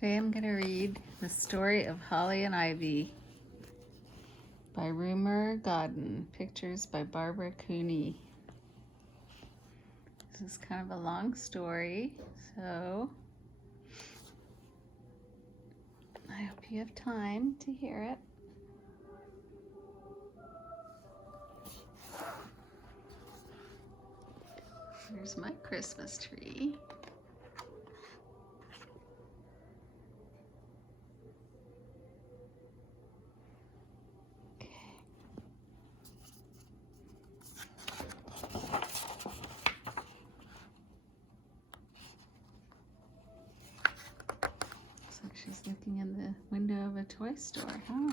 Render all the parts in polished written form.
Today I'm going to read The Story of Holly and Ivy by Rumer Godden. Pictures by Barbara Cooney. This is kind of a long story, so I hope you have time to hear it. Here's my Christmas tree. Looks like she's looking in the window of a toy store, huh?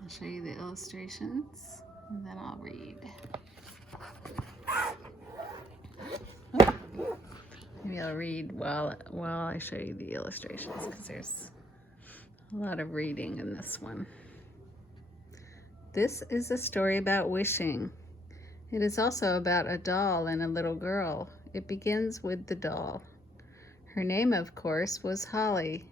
I'll show you the illustrations and then I'll read. Maybe I'll read while I show you the illustrations because there's a lot of reading in this one. This is a story about wishing. It is also about a doll and a little girl. It begins with the doll. Her name, of course, was Holly.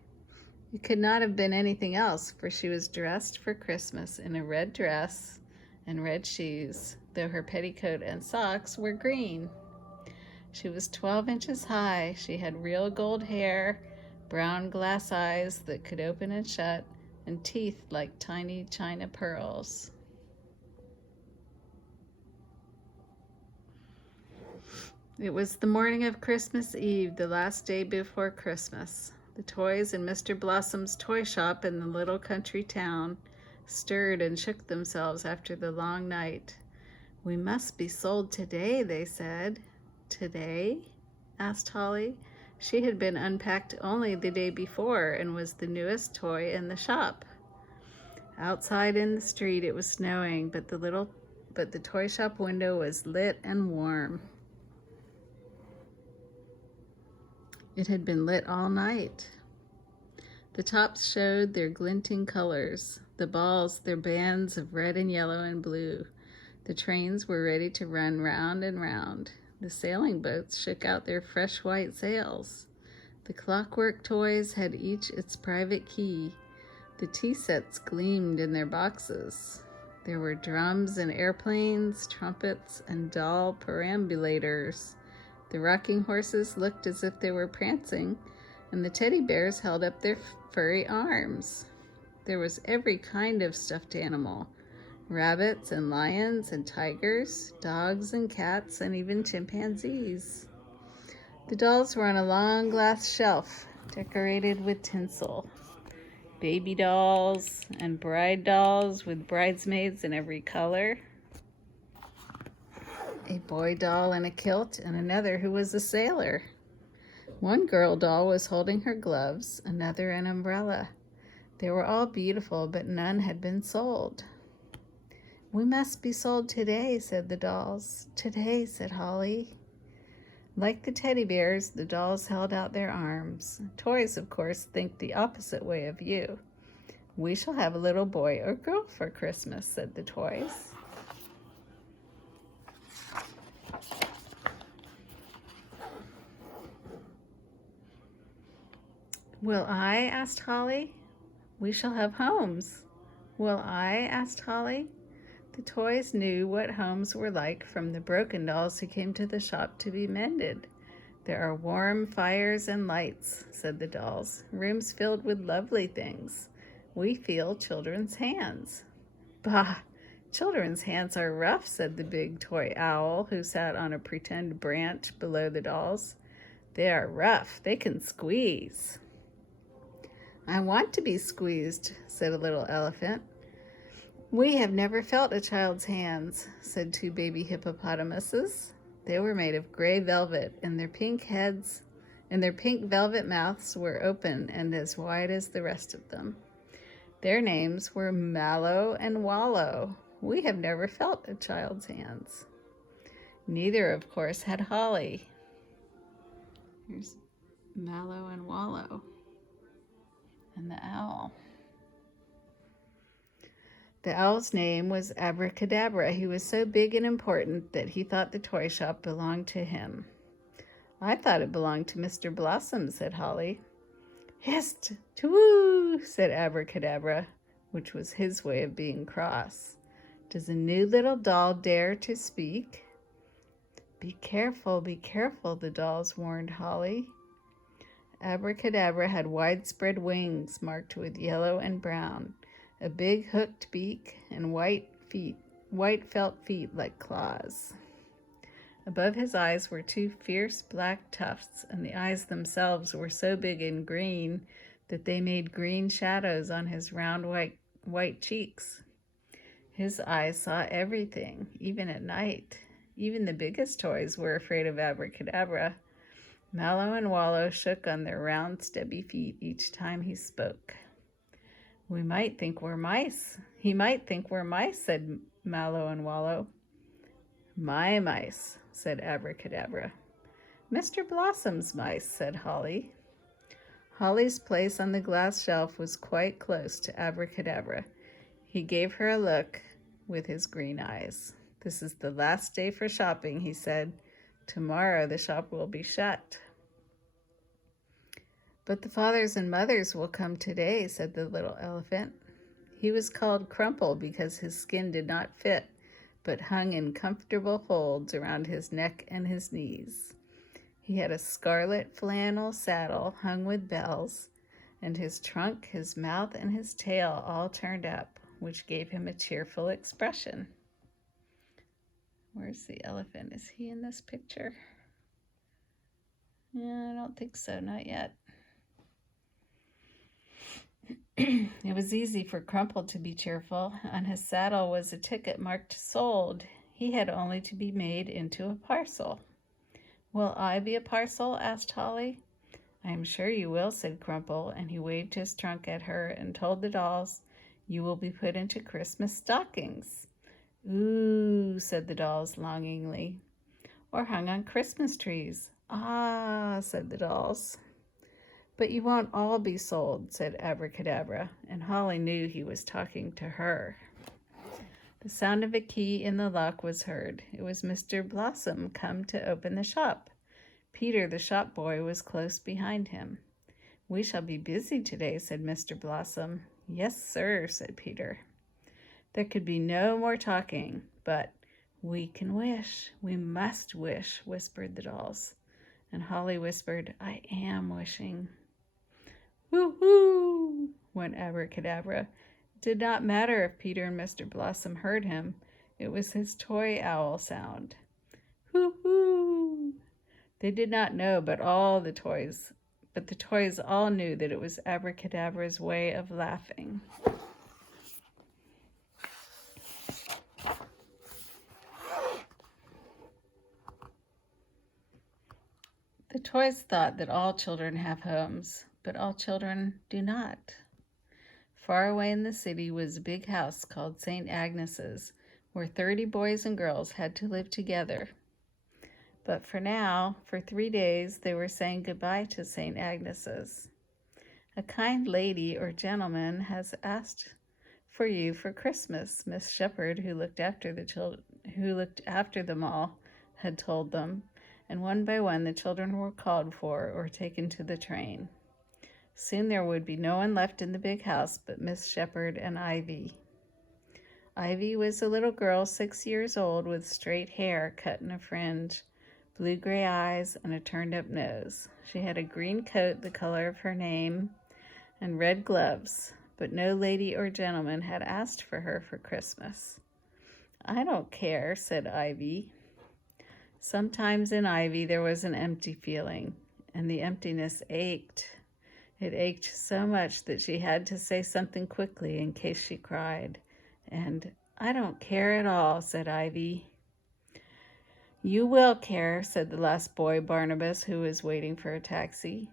It could not have been anything else, for she was dressed for Christmas in a red dress and red shoes, though her petticoat and socks were green. She was 12 inches high. She had real gold hair, brown glass eyes that could open and shut, and teeth like tiny china pearls. It was the morning of Christmas Eve, the last day before Christmas. The toys in Mr. Blossom's toy shop in the little country town stirred and shook themselves after the long night. "We must be sold today," they said. "Today?" asked Holly. She had been unpacked only the day before and was the newest toy in the shop. Outside in the street it was snowing, but the toy shop window was lit and warm. It had been lit all night. The tops showed their glinting colors, the balls their bands of red and yellow and blue. The trains were ready to run round and round. The sailing boats shook out their fresh white sails. The clockwork toys had each its private key. The tea sets gleamed in their boxes. There were drums and airplanes, trumpets, and doll perambulators. The rocking horses looked as if they were prancing, and the teddy bears held up their furry arms. There was every kind of stuffed animal: rabbits and lions and tigers, dogs and cats, and even chimpanzees. The dolls were on a long glass shelf decorated with tinsel. Baby dolls and bride dolls with bridesmaids in every color. A boy doll in a kilt and another who was a sailor. One girl doll was holding her gloves, another an umbrella. They were all beautiful, but none had been sold. "We must be sold today," said the dolls. "Today," said Holly. Like the teddy bears, the dolls held out their arms. Toys, of course, think the opposite way of you. "We shall have a little boy or girl for Christmas," said the toys. "Will I?" asked Holly. "We shall have homes." "Will I?" asked Holly. The toys knew what homes were like from the broken dolls who came to the shop to be mended. "There are warm fires and lights," said the dolls. "Rooms filled with lovely things. We feel children's hands." "Bah! Children's hands are rough," said the big toy owl who sat on a pretend branch below the dolls. "They are rough. They can squeeze." "I want to be squeezed," said a little elephant. "We have never felt a child's hands," said two baby hippopotamuses. They were made of gray velvet, and their pink velvet mouths were open and as wide as the rest of them. Their names were Mallow and Wallow. "We have never felt a child's hands." Neither, of course, had Holly. Here's Mallow and Wallow and the owl. The owl's name was Abracadabra. He was so big and important that he thought the toy shop belonged to him. I thought it belonged to Mr. Blossom, said Holly. Hist! To-woo! Said Abracadabra, which was his way of being cross. Does a new little doll dare to speak? Be careful, the dolls warned Holly. Abracadabra had widespread wings marked with yellow and brown, a big hooked beak, and white felt feet like claws. Above his eyes were two fierce black tufts, and the eyes themselves were so big and green that they made green shadows on his round white cheeks. His eyes saw everything, even at night. Even the biggest toys were afraid of Abracadabra. Mallow and Wallow shook on their round, stubby feet each time he spoke. We might think we're mice. He might think we're mice, said Mallow and Wallow. My mice, said Abracadabra. Mr. Blossom's mice, said Holly. Holly's place on the glass shelf was quite close to Abracadabra. He gave her a look with his green eyes. This is the last day for shopping, he said. Tomorrow the shop will be shut. But the fathers and mothers will come today, said the little elephant. He was called Crumple because his skin did not fit, but hung in comfortable folds around his neck and his knees. He had a scarlet flannel saddle hung with bells, and his trunk, his mouth, and his tail all turned up, which gave him a cheerful expression. Where's the elephant? Is he in this picture? Yeah, I don't think so, not yet. It was easy for Crumple to be cheerful. On his saddle was a ticket marked sold. He had only to be made into a parcel. Will I be a parcel? Asked Holly. I am sure you will, said Crumple, and he waved his trunk at her and told the dolls, you will be put into Christmas stockings. Ooh, said the dolls longingly. Or hung on Christmas trees. Ah, said the dolls. But you won't all be sold, said Abracadabra, and Holly knew he was talking to her. The sound of a key in the lock was heard. It was Mr. Blossom come to open the shop. Peter, the shop boy, was close behind him. We shall be busy today, said Mr. Blossom. Yes, sir, said Peter. There could be no more talking, but we can wish. We must wish, whispered the dolls. And Holly whispered, I am wishing. Woo-hoo, went Abracadabra. It did not matter if Peter and Mr. Blossom heard him. It was his toy owl sound. Hoo-hoo. They did not know, but the toys all knew that it was Abracadabra's way of laughing. The toys thought that all children have homes, but all children do not. Far away in the city was a big house called St. Agnes's, where 30 boys and girls had to live together. But for now, for 3 days, they were saying goodbye to St. Agnes's. A kind lady or gentleman has asked for you for Christmas, Miss Shepherd, who looked after them all, had told them, and one by one the children were called for or taken to the train. Soon there would be no one left in the big house but Miss Shepherd and Ivy. Ivy was a little girl 6 years old with straight hair cut in a fringe, blue-gray eyes, and a turned-up nose. She had a green coat the color of her name and red gloves, but no lady or gentleman had asked for her for Christmas. I don't care, said Ivy. Sometimes in Ivy there was an empty feeling, and the emptiness ached. It ached so much that she had to say something quickly in case she cried. And I don't care at all, said Ivy. You will care, said the last boy, Barnabas, who was waiting for a taxi.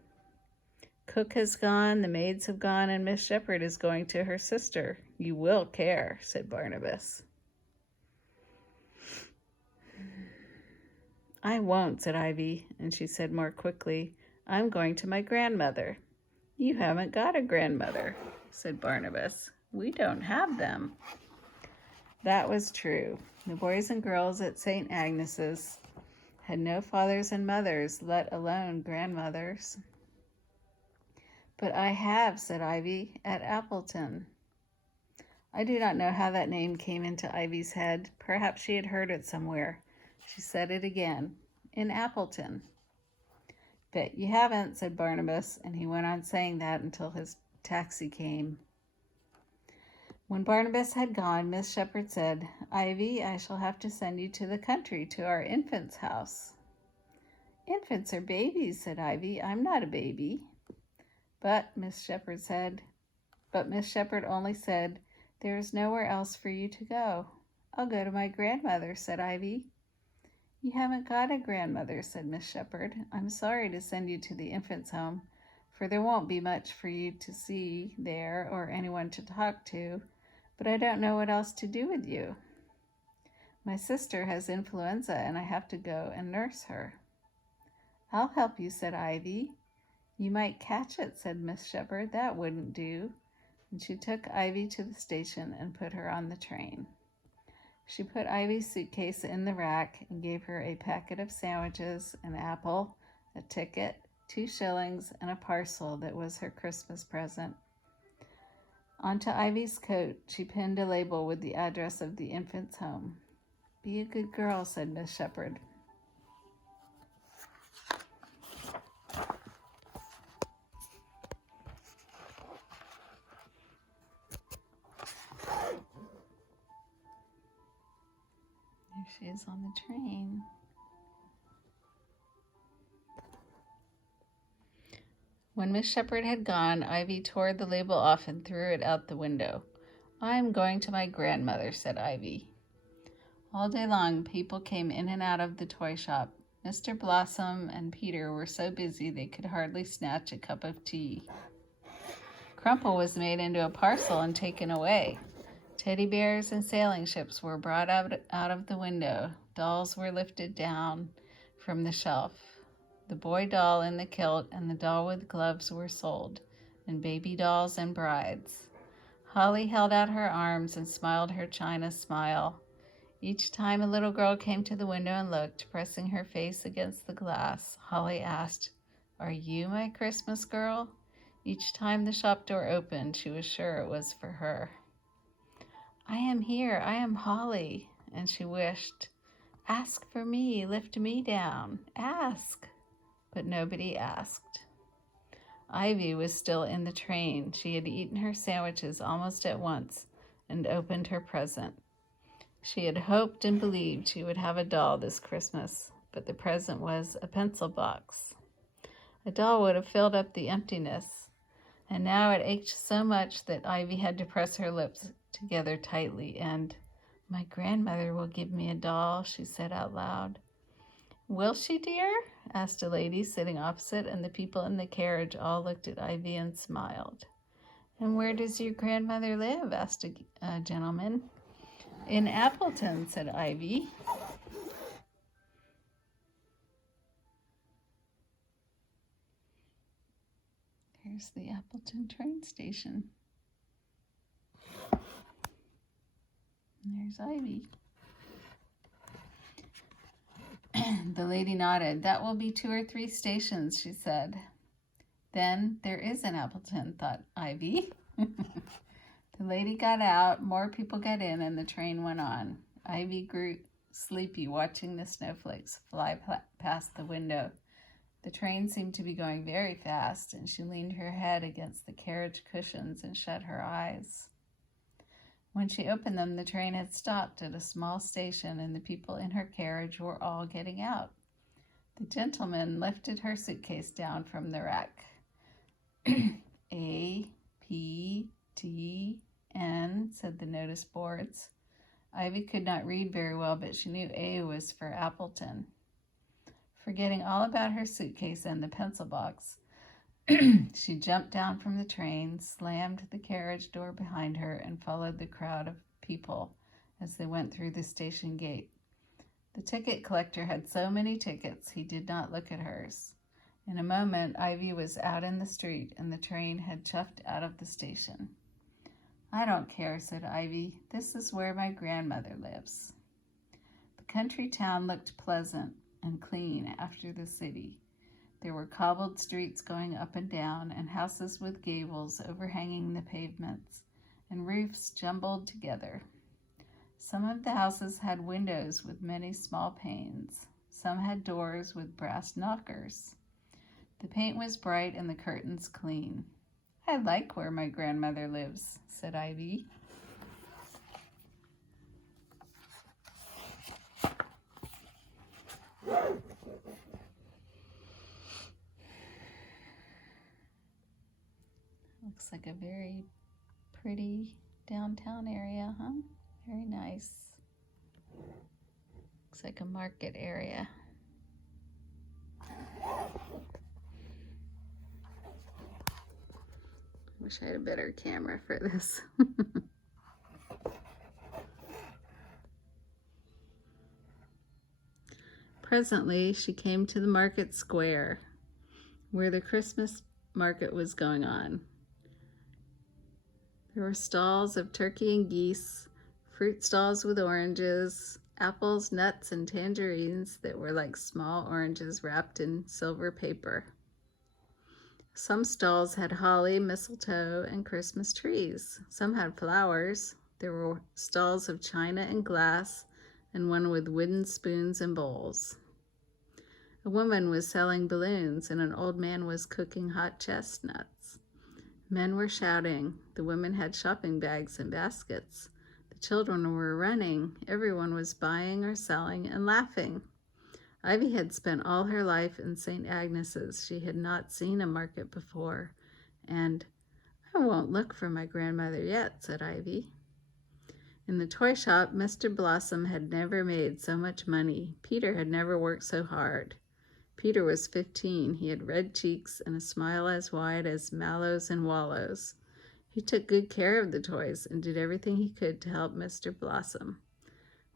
Cook has gone, the maids have gone, and Miss Shepherd is going to her sister. You will care, said Barnabas. I won't, said Ivy, and she said more quickly, I'm going to my grandmother. You haven't got a grandmother, said Barnabas. We don't have them. That was true. The boys and girls at St. Agnes's had no fathers and mothers, let alone grandmothers. But I have, said Ivy, at Appleton. I do not know how that name came into Ivy's head. Perhaps she had heard it somewhere. She said it again, in Appleton. Bet you haven't, said Barnabas, and he went on saying that until his taxi came. When Barnabas had gone, Miss Shepherd said, Ivy, I shall have to send you to the country, to our infant's house. Infants are babies, said Ivy. I'm not a baby. But Miss Shepherd only said, there is nowhere else for you to go. I'll go to my grandmother, said Ivy. You haven't got a grandmother, said Miss Shepherd. I'm sorry to send you to the infant's home, for there won't be much for you to see there or anyone to talk to, but I don't know what else to do with you. My sister has influenza, and I have to go and nurse her. I'll help you, said Ivy. You might catch it, said Miss Shepherd. That wouldn't do. And she took Ivy to the station and put her on the train. She put Ivy's suitcase in the rack and gave her a packet of sandwiches, an apple, a ticket, 2 shillings, and a parcel that was her Christmas present. Onto Ivy's coat, she pinned a label with the address of the infant's home. Be a good girl, said Miss Shepherd. There she is on the train. When Miss Shepherd had gone, Ivy tore the label off and threw it out the window. I'm going to my grandmother, said Ivy. All day long, people came in and out of the toy shop. Mr. Blossom and Peter were so busy they could hardly snatch a cup of tea. Crumple was made into a parcel and taken away. Teddy bears and sailing ships were brought out of the window. Dolls were lifted down from the shelf. The boy doll in the kilt and the doll with gloves were sold, and baby dolls and brides. Holly held out her arms and smiled her china smile. Each time a little girl came to the window and looked, pressing her face against the glass, Holly asked, Are you my Christmas girl? Each time the shop door opened, she was sure it was for her. I am here, I am Holly, and she wished, Ask for me, lift me down, ask. But nobody asked. Ivy was still in the train. She had eaten her sandwiches almost at once and opened her present. She had hoped and believed she would have a doll this Christmas, but the present was a pencil box. A doll would have filled up the emptiness, and now it ached so much that Ivy had to press her lips together tightly and, My grandmother will give me a doll, she said out loud. Will she, dear? Asked a lady sitting opposite, and the people in the carriage all looked at Ivy and smiled. And where does your grandmother live? Asked a gentleman. In Appleton, said Ivy. Here's the Appleton train station. And there's Ivy. The lady nodded. That will be 2 or 3 stations, she said. Then there is an Appleton, thought Ivy. The lady got out, more people got in, and the train went on. Ivy grew sleepy watching the snowflakes fly past the window. The train seemed to be going very fast, and she leaned her head against the carriage cushions and shut her eyes. When she opened them, the train had stopped at a small station, and the people in her carriage were all getting out. The gentleman lifted her suitcase down from the rack. A, P, T, N, said the notice boards. Ivy could not read very well, but she knew A was for Appleton. Forgetting all about her suitcase and the pencil box, she jumped down from the train, slammed the carriage door behind her, and followed the crowd of people as they went through the station gate. The ticket collector had so many tickets, he did not look at hers. In a moment, Ivy was out in the street, and the train had chuffed out of the station. I don't care, said Ivy. This is where my grandmother lives. The country town looked pleasant and clean after the city. There were cobbled streets going up and down, and houses with gables overhanging the pavements, and roofs jumbled together. Some of the houses had windows with many small panes. Some had doors with brass knockers. The paint was bright and the curtains clean. I like where my grandmother lives, said Ivy. Looks like a very pretty downtown area, huh? Very nice. Looks like a market area. Wish I had a better camera for this. Presently, she came to the market square, where the Christmas market was going on. There were stalls of turkey and geese, fruit stalls with oranges, apples, nuts, and tangerines that were like small oranges wrapped in silver paper. Some stalls had holly, mistletoe, and Christmas trees. Some had flowers. There were stalls of china and glass, and one with wooden spoons and bowls. A woman was selling balloons, and an old man was cooking hot chestnuts. Men were shouting. The women had shopping bags and baskets. The children were running. Everyone was buying or selling and laughing. Ivy had spent all her life in St. Agnes's. She had not seen a market before, and I won't look for my grandmother yet, said Ivy. In the toy shop, Mr. Blossom had never made so much money. Peter had never worked so hard. Peter was 15. He had red cheeks and a smile as wide as Mallow's and Wallow's. He took good care of the toys and did everything he could to help Mr. Blossom.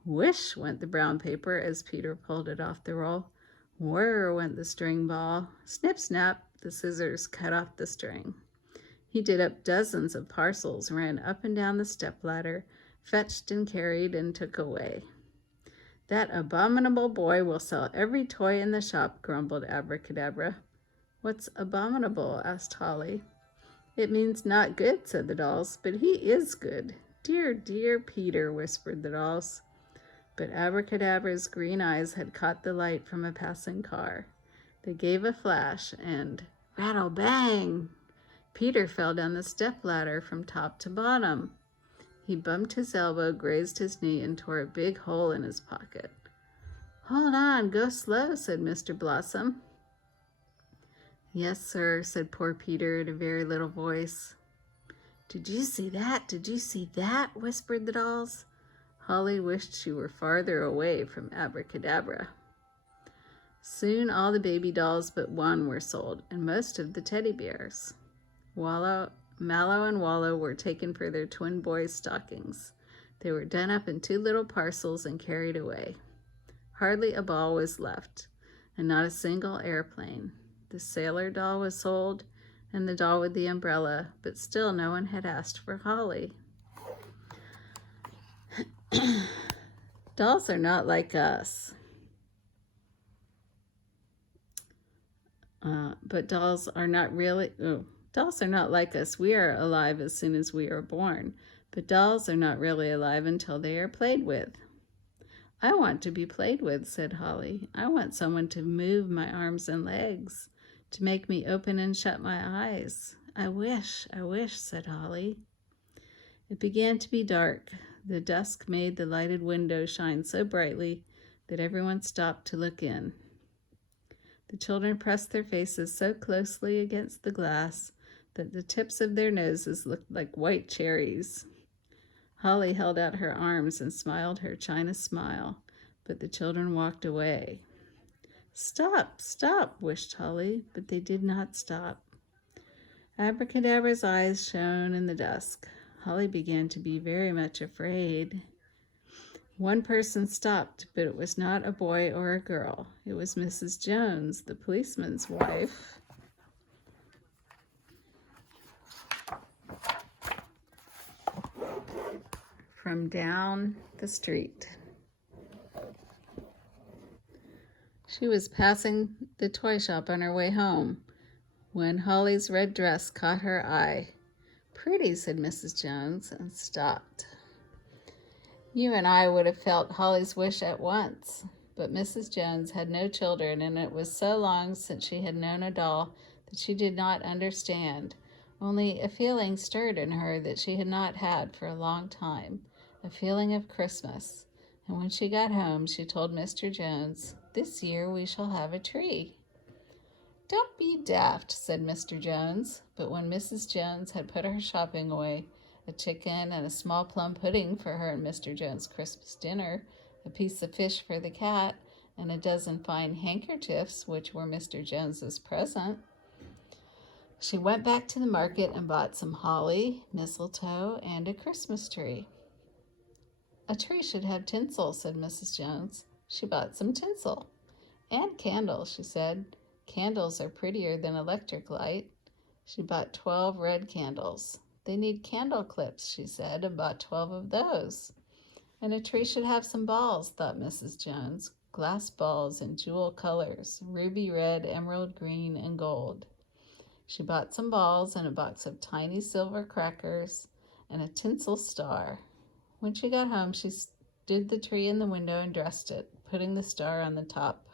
Whoosh went the brown paper as Peter pulled it off the roll. Whirr went the string ball. Snip, snap, the scissors cut off the string. He did up dozens of parcels, ran up and down the stepladder, fetched and carried and took away. That abominable boy will sell every toy in the shop, grumbled Abracadabra. What's abominable? Asked Holly. It means not good, said the dolls, but he is good. Dear, dear Peter, whispered the dolls. But Abracadabra's green eyes had caught the light from a passing car. They gave a flash, and rattle bang! Peter fell down the stepladder from top to bottom. He bumped his elbow, grazed his knee, and tore a big hole in his pocket. Hold on, go slow, said Mr. Blossom. Yes, sir, said poor Peter in a very little voice. Did you see that? Did you see that? Whispered the dolls. Holly wished she were farther away from Abracadabra. Soon all the baby dolls but one were sold, and most of the teddy bears. Mallow and Wallow were taken for their twin boys' stockings. They were done up in 2 little parcels and carried away. Hardly a ball was left, and not a single airplane. The sailor doll was sold, and the doll with the umbrella, but still no one had asked for Holly. Dolls are not like us. But dolls are not really... Dolls are not like us. We are alive as soon as we are born, but dolls are not really alive until they are played with. I want to be played with, said Holly. I want someone to move my arms and legs, to make me open and shut my eyes. I wish, said Holly. It began to be dark. The dusk made the lighted window shine so brightly that everyone stopped to look in. The children pressed their faces so closely against the glass that the tips of their noses looked like white cherries. Holly held out her arms and smiled her china smile, but the children walked away. Stop, stop, wished Holly, but they did not stop. Abracadabra's eyes shone in the dusk. Holly began to be very much afraid. One person stopped, but it was not a boy or a girl. It was Mrs. Jones, the policeman's wife. from down the street. She was passing the toy shop on her way home when Holly's red dress caught her eye. "Pretty," said Mrs. Jones, and stopped. You and I would have felt Holly's wish at once, but Mrs. Jones had no children, and it was so long since she had known a doll that she did not understand. Only a feeling stirred in her that she had not had for a long time, a feeling of Christmas. And when she got home, she told Mr. Jones, "This year we shall have a tree." "Don't be daft," said Mr. Jones. But when Mrs. Jones had put her shopping away, a chicken and a small plum pudding for her and Mr. Jones' Christmas dinner, a piece of fish for the cat, and a dozen fine handkerchiefs, which were Mr. Jones's present, she went back to the market and bought some holly, mistletoe, and a Christmas tree. "A tree should have tinsel," said Mrs. Jones. She bought some tinsel. "And candles," she said. "Candles are prettier than electric light." She bought 12 red candles. "They need candle clips," she said, and bought 12 of those. "And a tree should have some balls," thought Mrs. Jones. "Glass balls in jewel colors, ruby red, emerald green, and gold." She bought some balls and a box of tiny silver crackers and a tinsel star. When she got home, she stood the tree in the window and dressed it, putting the star on the top.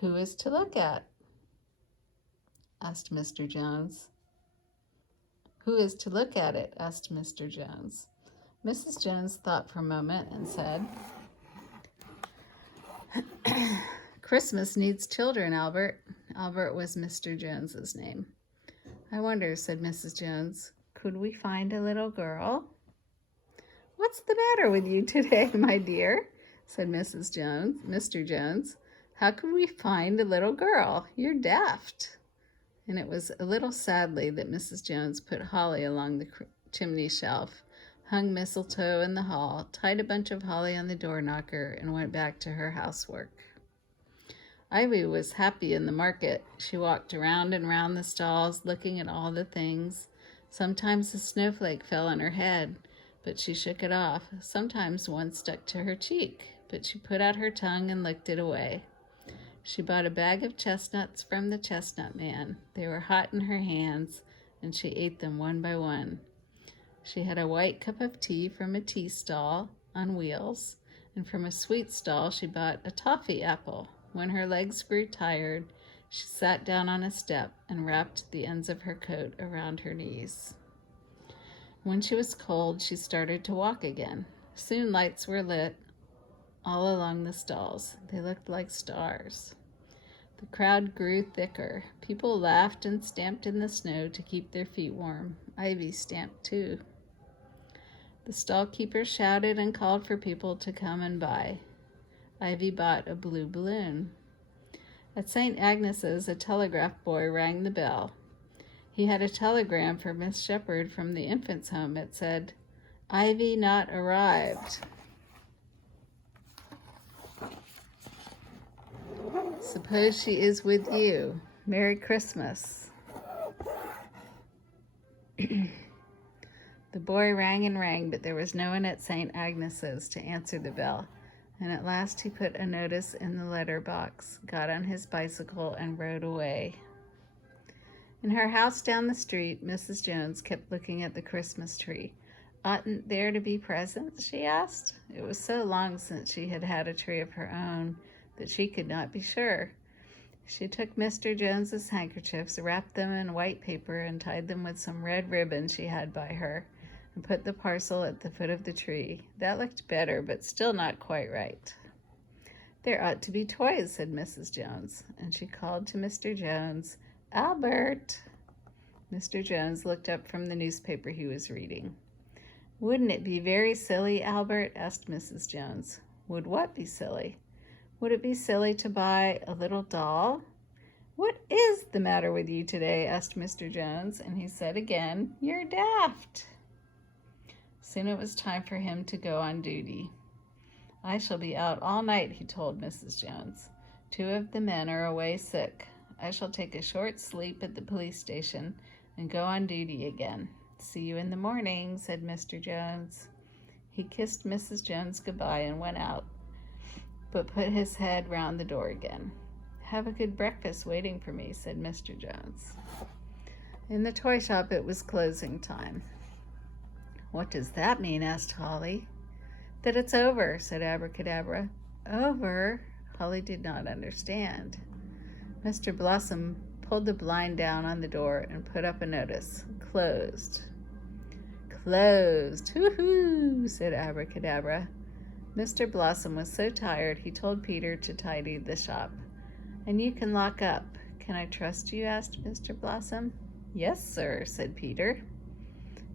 "Who is to look at?" asked Mr. Jones. "Who is to look at it?" asked Mr. Jones. Mrs. Jones thought for a moment and said, "Christmas needs children, Albert." Albert was Mr. Jones's name. "I wonder," said Mrs. Jones, "could we find a little girl?" "What's the matter with you today, my dear?" said Mrs. Jones. "Mr. Jones, how could we find a little girl? You're daft." And it was a little sadly that Mrs. Jones put holly along the chimney shelf, hung mistletoe in the hall, tied a bunch of holly on the door knocker, and went back to her housework. Ivy was happy in the market. She walked around and round the stalls, looking at all the things. Sometimes a snowflake fell on her head, but she shook it off. Sometimes one stuck to her cheek, but she put out her tongue and licked it away. She bought a bag of chestnuts from the chestnut man. They were hot in her hands, and she ate them one by one. She had a white cup of tea from a tea stall on wheels, and from a sweet stall she bought a toffee apple. When her legs grew tired, she sat down on a step and wrapped the ends of her coat around her knees. When she was cold, she started to walk again. Soon lights were lit all along the stalls. They looked like stars. The crowd grew thicker. People laughed and stamped in the snow to keep their feet warm. Ivy stamped too. The stall keeper shouted and called for people to come and buy. Ivy bought a blue balloon. At St. Agnes's, a telegraph boy rang the bell. He had a telegram for Miss Shepherd from the infant's home. It said, "Ivy not arrived. Suppose she is with you. Merry Christmas." The boy rang and rang, but there was no one at St. Agnes's to answer the bell. And at last he put a notice in the letter box, got on his bicycle, and rode away. In her house down the street, Mrs. Jones kept looking at the Christmas tree. "Oughtn't there to be presents?" she asked. It was so long since she had had a tree of her own that she could not be sure. She took Mr. Jones's handkerchiefs, wrapped them in white paper, and tied them with some red ribbon she had by her, and put the parcel at the foot of the tree. That looked better, but still not quite right. "There ought to be toys," said Mrs. Jones, and she called to Mr. Jones, "Albert." Mr. Jones looked up from the newspaper he was reading. "Wouldn't it be very silly, Albert?" asked Mrs. Jones. "Would what be silly?" "Would it be silly to buy a little doll?" "What is the matter with you today?" asked Mr. Jones, and he said again, "You're daft." Soon it was time for him to go on duty. "I shall be out all night," he told Mrs. Jones. "2 of the men are away sick. I shall take a short sleep at the police station and go on duty again." "See you in the morning," said Mr. Jones. He kissed Mrs. Jones goodbye and went out, but put his head round the door again. "Have a good breakfast waiting for me," said Mr. Jones. In the toy shop, it was closing time. "What does that mean?" asked Holly. "That it's over," said Abracadabra. "Over?" Holly did not understand. Mr. Blossom pulled the blind down on the door and put up a notice. "Closed." "Closed! Hoo-hoo!" said Abracadabra. Mr. Blossom was so tired he told Peter to tidy the shop. "And you can lock up. Can I trust you?" asked Mr. Blossom. "Yes, sir," said Peter.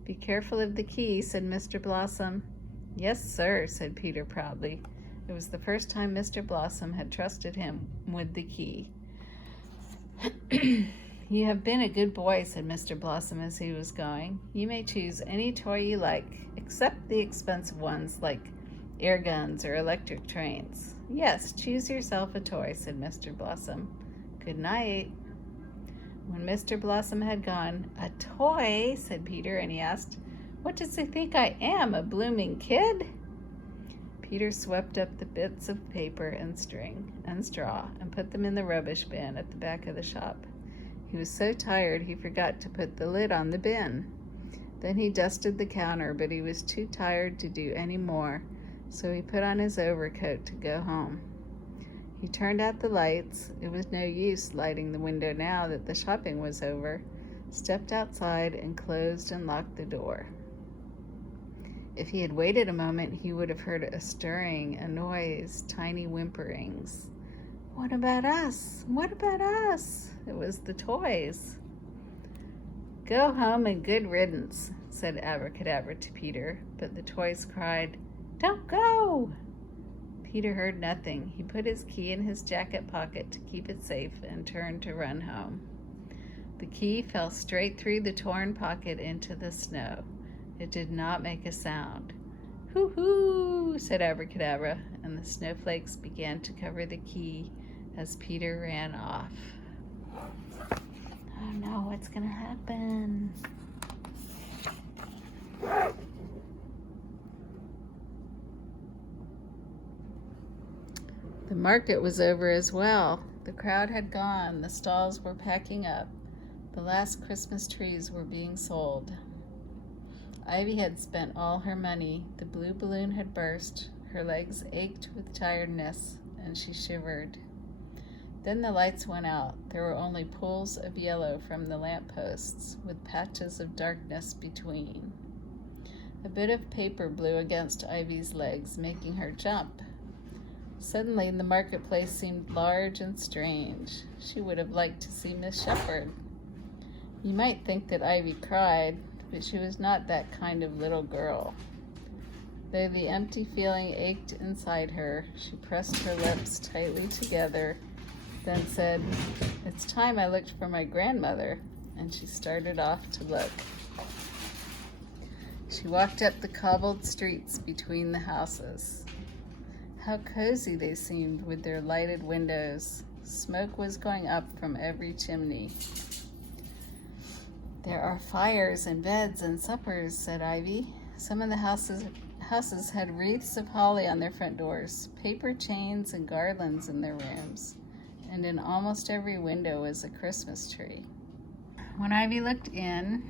"Be careful of the key," said Mr. Blossom. "Yes, sir," said Peter proudly. It was the first time Mr. Blossom had trusted him with the key. "You have been a good boy," said Mr. Blossom as he was going. "You may choose any toy you like, except the expensive ones like air guns or electric trains." "Yes, choose yourself a toy," said Mr. Blossom. "Good night." When Mr. Blossom had gone, "A toy?" said Peter, and he asked, "What does he think I am, a blooming kid?" Peter swept up the bits of paper and string and straw and put them in the rubbish bin at the back of the shop. He was so tired he forgot to put the lid on the bin. Then he dusted the counter, but he was too tired to do any more, so he put on his overcoat to go home. He turned out the lights. It was no use lighting the window now that the shopping was over, stepped outside, and closed and locked the door. If he had waited a moment, he would have heard a stirring, a noise, tiny whimperings. "What about us? What about us?" It was the toys. "Go home and good riddance," said Abracadabra to Peter, but the toys cried, "Don't go!" Peter heard nothing. He put his key in his jacket pocket to keep it safe and turned to run home. The key fell straight through the torn pocket into the snow. It did not make a sound. "Hoo-hoo!" said Abracadabra, and the snowflakes began to cover the key as Peter ran off. Oh no, what's going to happen? The market was over as well. The crowd had gone. The stalls were packing up. The last Christmas trees were being sold. Ivy had spent all her money. The blue balloon had burst. Her legs ached with tiredness, and she shivered. Then the lights went out. There were only pools of yellow from the lampposts, with patches of darkness between. A bit of paper blew against Ivy's legs, making her jump. Suddenly, the marketplace seemed large and strange. She would have liked to see Miss Shepherd. You might think that Ivy cried, but she was not that kind of little girl. Though the empty feeling ached inside her, she pressed her lips tightly together, then said, "It's time I looked for my grandmother," and she started off to look. She walked up the cobbled streets between the houses. How cozy they seemed with their lighted windows. Smoke was going up from every chimney. "There are fires and beds and suppers," said Ivy. Some of the houses had wreaths of holly on their front doors, paper chains and garlands in their rooms, and in almost every window was a Christmas tree. When Ivy looked in,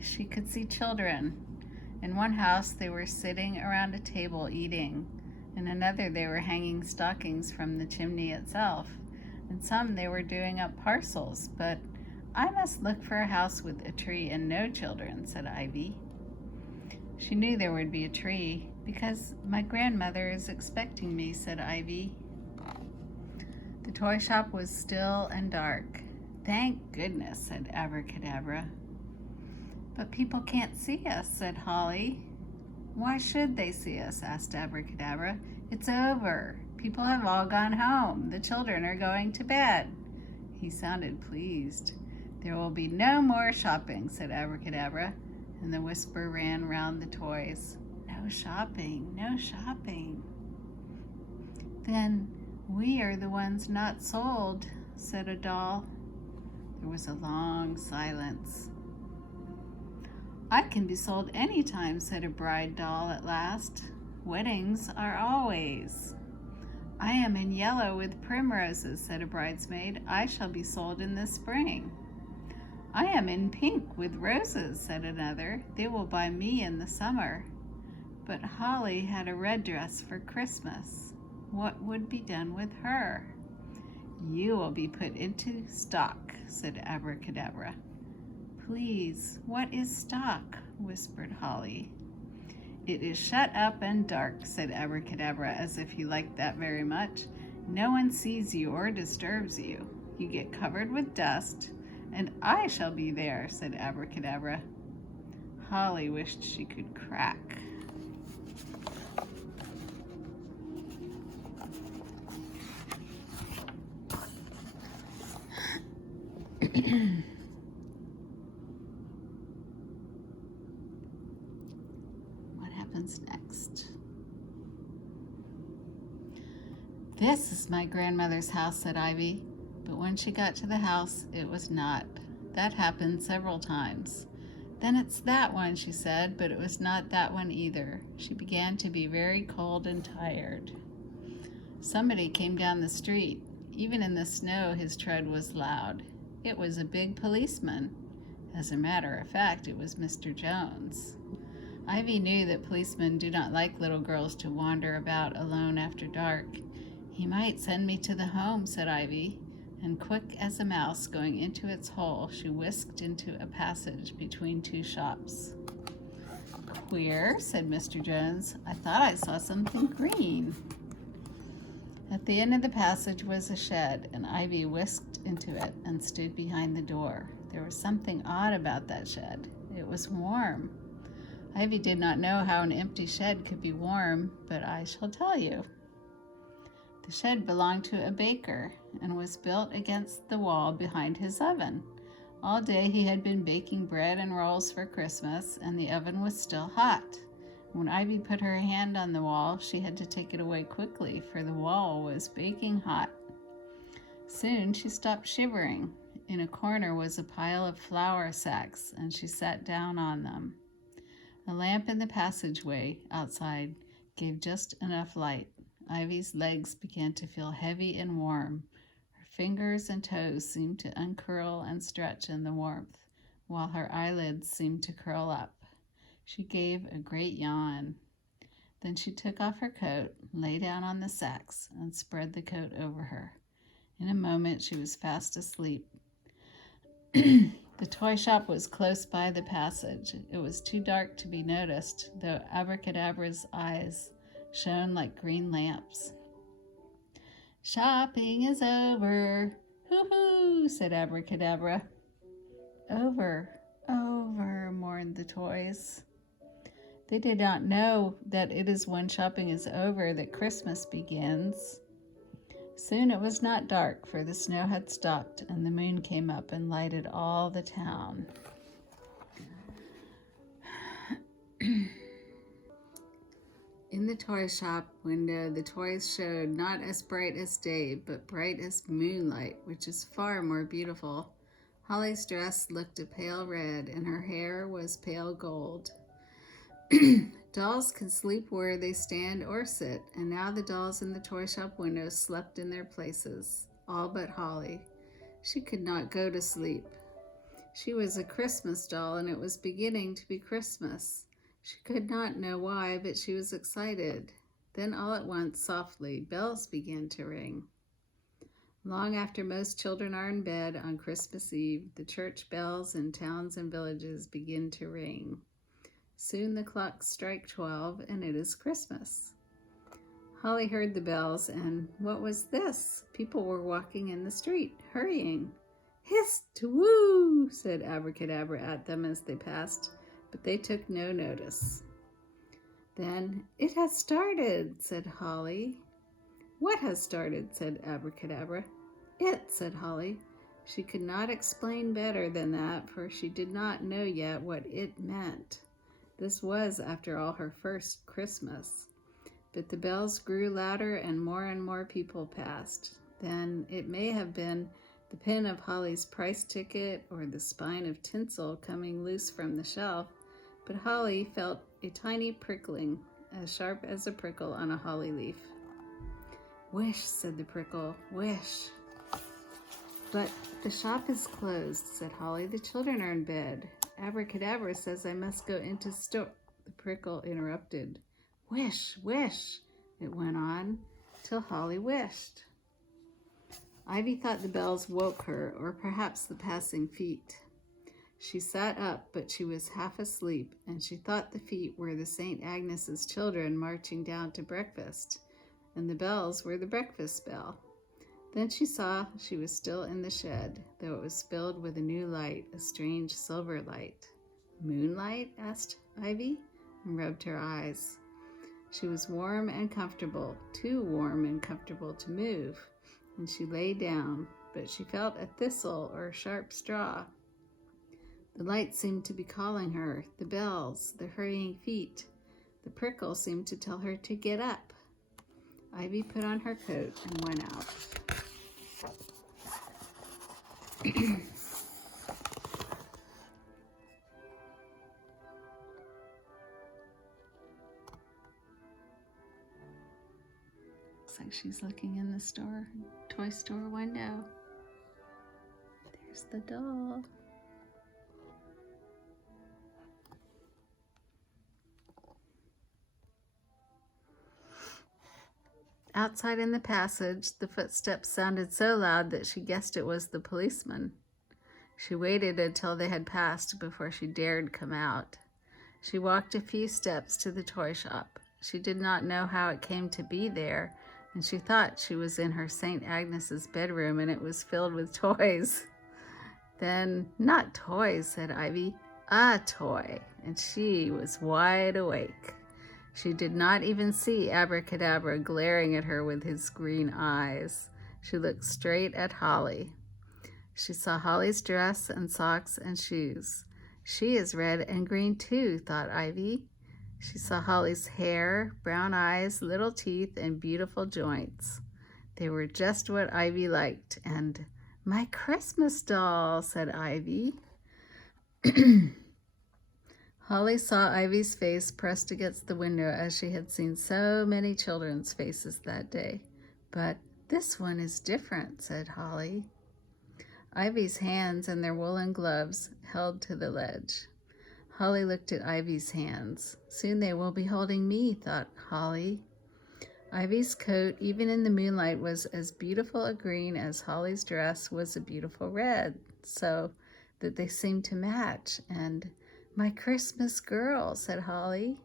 she could see children. In one house, they were sitting around a table eating. In another, they were hanging stockings from the chimney itself. In some, they were doing up parcels, but "I must look for a house with a tree and no children," said Ivy. She knew there would be a tree, "because my grandmother is expecting me," said Ivy. The toy shop was still and dark. "Thank goodness," said Abracadabra. "But people can't see us," said Holly. "Why should they see us?" asked Abracadabra. "It's over. People have all gone home. The children are going to bed." He sounded pleased. "There will be no more shopping," said Abracadabra, and the whisper ran round the toys. "No shopping, no shopping." "Then we are the ones not sold," said a doll. There was a long silence. I can be sold any time, said a bride doll at last. Weddings are always. I am in yellow with primroses, said a bridesmaid. I shall be sold in the spring. I am in pink with roses, said another. They will buy me in the summer. But Holly had a red dress for Christmas. What would be done with her? You will be put into stock, said Abracadabra. Please, what is stock? Whispered Holly. It is shut up and dark, said Abracadabra, as if he liked that very much. No one sees you or disturbs you. You get covered with dust, and I shall be there, said Abracadabra. Holly wished she could crack. What happens next? This is my grandmother's house, said Ivy. But when she got to the house, it was not. That happened several times. Then it's that one, she said, but it was not that one either. She began to be very cold and tired. Somebody came down the street. Even in the snow, his tread was loud. It was a big policeman. As a matter of fact, it was Mr. Jones. Ivy knew that policemen do not like little girls to wander about alone after dark. He might send me to the home, said Ivy, and quick as a mouse going into its hole, she whisked into a passage between two shops. Queer, said Mr. Jones. I thought I saw something green. At the end of the passage was a shed, and Ivy whisked into it and stood behind the door. There was something odd about that shed. It was warm. Ivy did not know how an empty shed could be warm, but I shall tell you. The shed belonged to a baker and was built against the wall behind his oven. All day he had been baking bread and rolls for Christmas, and the oven was still hot. When Ivy put her hand on the wall, she had to take it away quickly, for the wall was baking hot. Soon she stopped shivering. In a corner was a pile of flour sacks, and she sat down on them. A lamp in the passageway outside gave just enough light. Ivy's legs began to feel heavy and warm. Her fingers and toes seemed to uncurl and stretch in the warmth, while her eyelids seemed to curl up. She gave a great yawn. Then she took off her coat, lay down on the sacks, and spread the coat over her. In a moment she was fast asleep. The toy shop was close by the passage. It was too dark to be noticed, though Abracadabra's eyes shone like green lamps. Shopping is over. Hoo-hoo, said Abracadabra. Over, mourned the toys. They did not know that it is when shopping is over that Christmas begins. Soon it was not dark, for the snow had stopped, and the moon came up and lighted all the town. In the toy shop window, the toys showed not as bright as day, but bright as moonlight, which is far more beautiful. Holly's dress looked a pale red, and her hair was pale gold. Dolls can sleep where they stand or sit, and now the dolls in the toy shop windows slept in their places, all but Holly. She could not go to sleep. She was a Christmas doll, and it was beginning to be Christmas. She could not know why, but she was excited. Then all at once, softly, bells began to ring. Long after most children are in bed on Christmas Eve, the church bells in towns and villages begin to ring. Soon the clocks strike 12, and it is Christmas. Holly heard the bells, and what was this? People were walking in the street, hurrying. Hist, woo, said Abracadabra at them as they passed, but they took no notice. Then, it has started, said Holly. What has started? Said Abracadabra. It, said Holly. She could not explain better than that, for she did not know yet what it meant. This was, after all, her first Christmas. But the bells grew louder and more people passed. Then it may have been the pin of Holly's price ticket or the spine of tinsel coming loose from the shelf, but Holly felt a tiny prickling, as sharp as a prickle on a holly leaf. "Wish," said the prickle, "wish." "But the shop is closed," said Holly. "The children are in bed. Abracadabra says I must go into store." The prickle interrupted. "Wish, wish," it went on, till Holly wished. Ivy thought the bells woke her, or perhaps the passing feet. She sat up, but she was half asleep, and she thought the feet were the St. Agnes's children marching down to breakfast, and the bells were the breakfast bell. Then she saw she was still in the shed, though it was filled with a new light, a strange silver light. "Moonlight?" asked Ivy, and rubbed her eyes. She was warm and comfortable, too warm and comfortable to move, and she lay down, but she felt a thistle or a sharp straw. The light seemed to be calling her, the bells, the hurrying feet. The prickle seemed to tell her to get up. Ivy put on her coat and went out. Looks like she's looking in the toy store window. There's the doll. Outside in the passage, the footsteps sounded so loud that she guessed it was the policeman. She waited until they had passed before she dared come out. She walked a few steps to the toy shop. She did not know how it came to be there, and she thought she was in her St. Agnes's bedroom and it was filled with toys. Then, "Not toys," said Ivy, "a toy," and she was wide awake. She did not even see Abracadabra glaring at her with his green eyes. She looked straight at Holly. She saw Holly's dress and socks and shoes. "She is red and green too," thought Ivy. She saw Holly's hair, brown eyes, little teeth, and beautiful joints. They were just what Ivy liked, and "My Christmas doll," said Ivy. Holly saw Ivy's face pressed against the window as she had seen so many children's faces that day. "But this one is different," said Holly. Ivy's hands and their woolen gloves held to the ledge. Holly looked at Ivy's hands. "Soon they will be holding me," thought Holly. Ivy's coat, even in the moonlight, was as beautiful a green as Holly's dress was a beautiful red, so that they seemed to match, and "My Christmas girl," said Holly.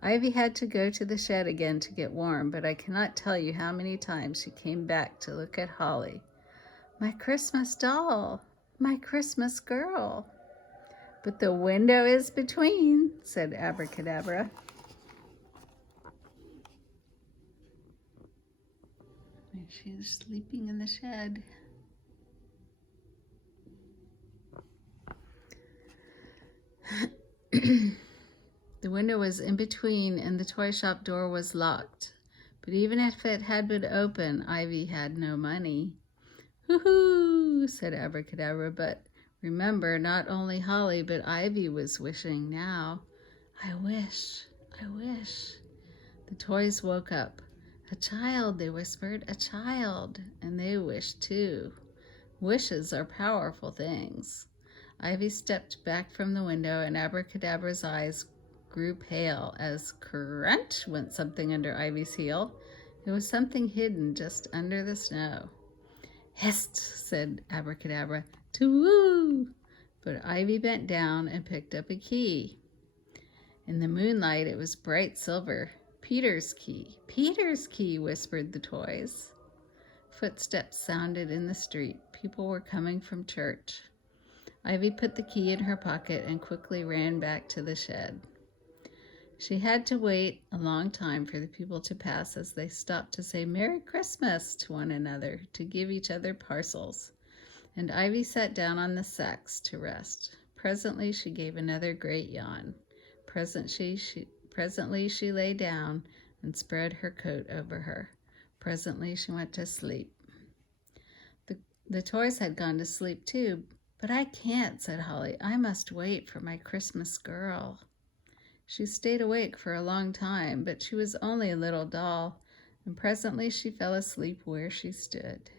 Ivy had to go to the shed again to get warm, but I cannot tell you how many times she came back to look at Holly. "My Christmas doll, my Christmas girl." "But the window is between," said Abracadabra. And she's sleeping in the shed. The window was in between and the toy shop door was locked. But even if it had been open, Ivy had no money. "Hoo-hoo," said Abracadabra, but remember, not only Holly but Ivy was wishing now. "I wish, I wish." The toys woke up. "A child," they whispered, "a child," and they wished too. Wishes are powerful things. Ivy stepped back from the window and Abracadabra's eyes grew pale as crunch went something under Ivy's heel. It was something hidden just under the snow. "Hist," said Abracadabra, "to-woo!" But Ivy bent down and picked up a key. In the moonlight, it was bright silver. "Peter's key, Peter's key," whispered the toys. Footsteps sounded in the street. People were coming from church. Ivy put the key in her pocket and quickly ran back to the shed. She had to wait a long time for the people to pass as they stopped to say Merry Christmas to one another, to give each other parcels. And Ivy sat down on the sacks to rest. Presently she gave another great yawn. Presently she lay down and spread her coat over her. Presently she went to sleep. The toys had gone to sleep too, "But I can't," said Holly. "I must wait for my Christmas girl." She stayed awake for a long time, but she was only a little doll, and presently she fell asleep where she stood.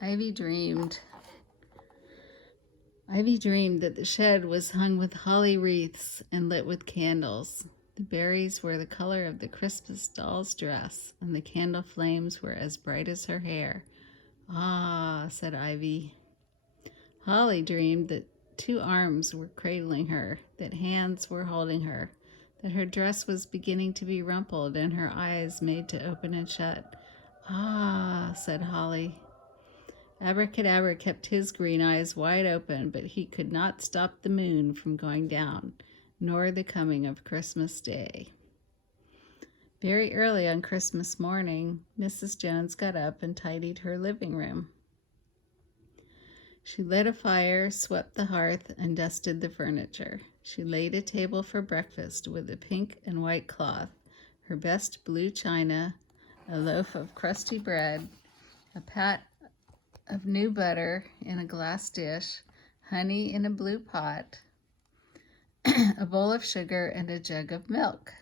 Ivy dreamed that the shed was hung with holly wreaths and lit with candles. The berries were the color of the Christmas doll's dress, and the candle flames were as bright as her hair. "Ah," said Ivy. Holly dreamed that 2 arms were cradling her, that hands were holding her, that her dress was beginning to be rumpled and her eyes made to open and shut. "Ah," said Holly. Abracadabra kept his green eyes wide open, but he could not stop the moon from going down, nor the coming of Christmas Day. Very early on Christmas morning, Mrs. Jones got up and tidied her living room. She lit a fire, swept the hearth, and dusted the furniture. She laid a table for breakfast with a pink and white cloth, her best blue china, a loaf of crusty bread, a pat of new butter in a glass dish, honey in a blue pot, a bowl of sugar, and a jug of milk.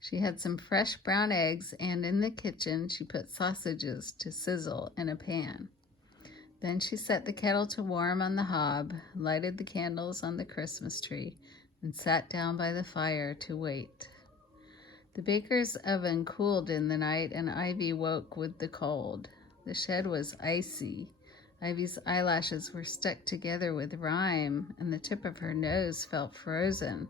She had some fresh brown eggs, and in the kitchen she put sausages to sizzle in a pan. Then she set the kettle to warm on the hob, lighted the candles on the Christmas tree, and sat down by the fire to wait. The baker's oven cooled in the night, and Ivy woke with the cold. The shed was icy. Ivy's eyelashes were stuck together with rime, and the tip of her nose felt frozen.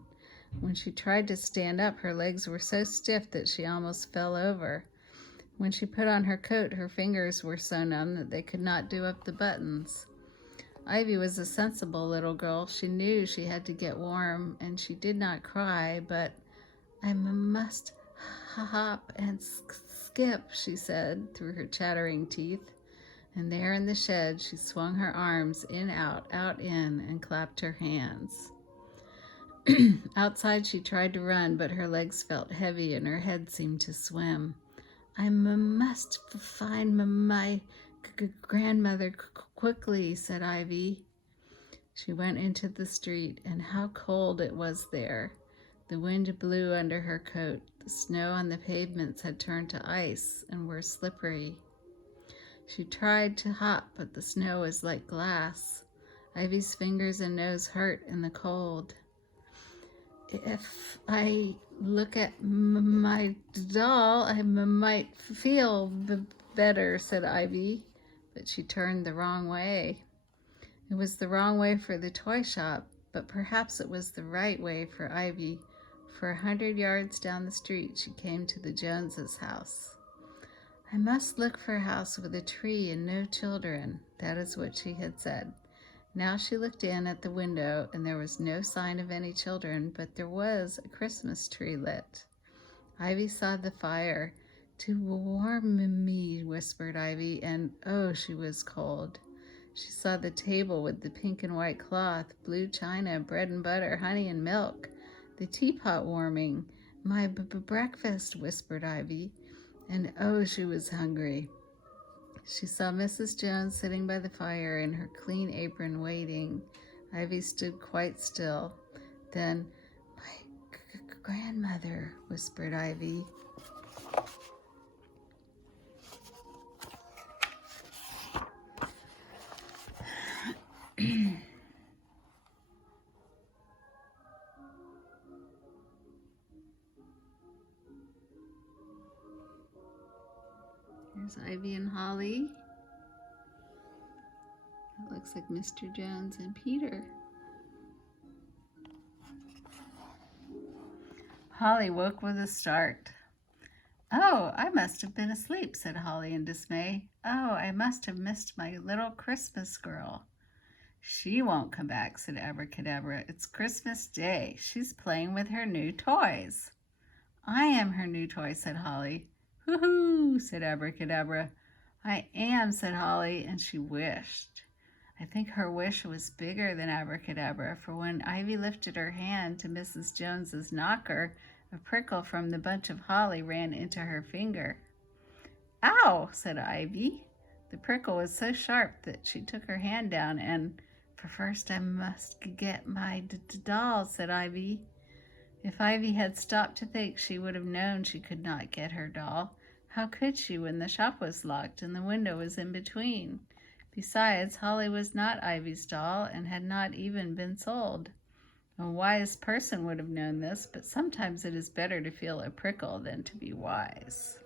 When she tried to stand up, her legs were so stiff that she almost fell over. When she put on her coat, her fingers were so numb that they could not do up the buttons. Ivy was a sensible little girl. She knew she had to get warm, and she did not cry, but "I must hop and skip," she said through her chattering teeth. And there in the shed, she swung her arms in, out, in, and clapped her hands. Outside, she tried to run, but her legs felt heavy and her head seemed to swim. "I must find my grandmother quickly," said Ivy. She went into the street, and how cold it was there. The wind blew under her coat. The snow on the pavements had turned to ice and were slippery. She tried to hop, but the snow was like glass. Ivy's fingers and nose hurt in the cold. "If I look at my doll, I might feel better," said Ivy, but she turned the wrong way. It was the wrong way for the toy shop, but perhaps it was the right way for Ivy. For 100 yards down the street, she came to the Joneses' house. "I must look for a house with a tree and no children," that is what she had said. Now she looked in at the window, and there was no sign of any children, but there was a Christmas tree lit. Ivy saw the fire. "To warm me," whispered Ivy, and oh, she was cold. She saw the table with the pink and white cloth, blue china, bread and butter, honey and milk, the teapot warming. "My breakfast," whispered Ivy, and oh, she was hungry. She saw Mrs. Jones sitting by the fire in her clean apron waiting. Ivy stood quite still. Then, "My grandmother," whispered Ivy. There's Ivy and Holly. It looks like Mr. Jones and Peter. Holly woke with a start. "Oh, I must have been asleep," said Holly in dismay. "Oh, I must have missed my little Christmas girl." "She won't come back," said Abracadabra. "It's Christmas Day. She's playing with her new toys." "I am her new toy," said Holly. "Hoo-hoo," said Abracadabra. "I am," said Holly, and she wished. I think her wish was bigger than Abracadabra, for when Ivy lifted her hand to Mrs. Jones's knocker, a prickle from the bunch of holly ran into her finger. "Ow!" said Ivy. The prickle was so sharp that she took her hand down and, "For first I must get my doll," said Ivy. If Ivy had stopped to think, she would have known she could not get her doll. How could she when the shop was locked and the window was in between? Besides, Holly was not Ivy's doll and had not even been sold. A wise person would have known this, but sometimes it is better to feel a prickle than to be wise.